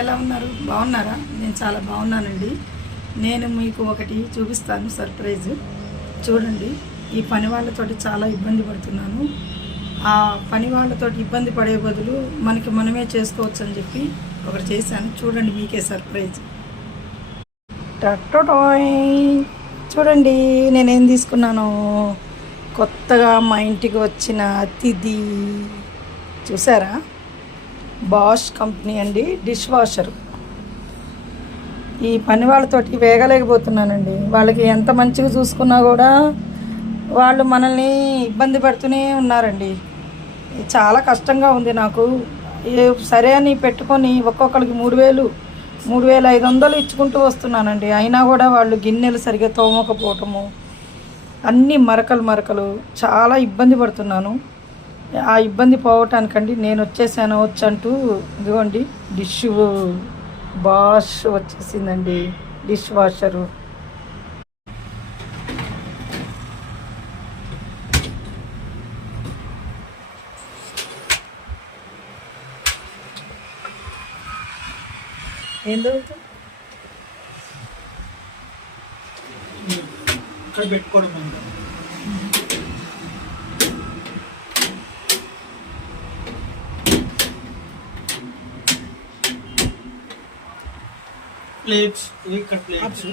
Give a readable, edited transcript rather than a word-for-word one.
ఎలా ఉన్నారు? బాగున్నారా? నేను చాలా బాగున్నానండి. నేను మీకు ఒకటి చూపిస్తాను సర్ప్రైజ్. చూడండి, ఈ పని వాళ్ళతోటి చాలా ఇబ్బంది పడుతున్నాను. ఆ పని వాళ్ళతోటి ఇబ్బంది పడే బదులు మనకి మనమే చేసుకోవచ్చు అని చెప్పి ఒకటి చేశాను. చూడండి, మీకే సర్ప్రైజ్. టట్టోయ్! చూడండి నేనేం తీసుకున్నాను. కొత్తగా మా ఇంటికి వచ్చిన అతిథి చూసారా? బాష్ కంపెనీ అండి, డిష్ వాషర్. ఈ పని వాళ్ళతోటి వేగలేకపోతున్నానండి. వాళ్ళకి ఎంత మంచిగా చూసుకున్నా కూడా వాళ్ళు మనల్ని ఇబ్బంది పెడుతూనే ఉన్నారండి. చాలా కష్టంగా ఉంది నాకు. సరే అని పెట్టుకొని ఒక్కొక్కరికి 3,000 3,500 ఇచ్చుకుంటూ వస్తున్నానండి. అయినా కూడా వాళ్ళు గిన్నెలు సరిగ్గా తోమకపోవటము, అన్నీ మరకలు చాలా ఇబ్బంది పడుతున్నాను. ఆ ఇబ్బంది పోవటానికండి నేను వచ్చేసాను. వచ్చంటూ ఇదిగోండి డిష్ వాష్ వచ్చేసిందండి, డిష్ వాషరు. ఏం దొరుకుతుంది పెట్టుకోవడం ప్లేట్స్, ఇక్కడ ప్లేట్స్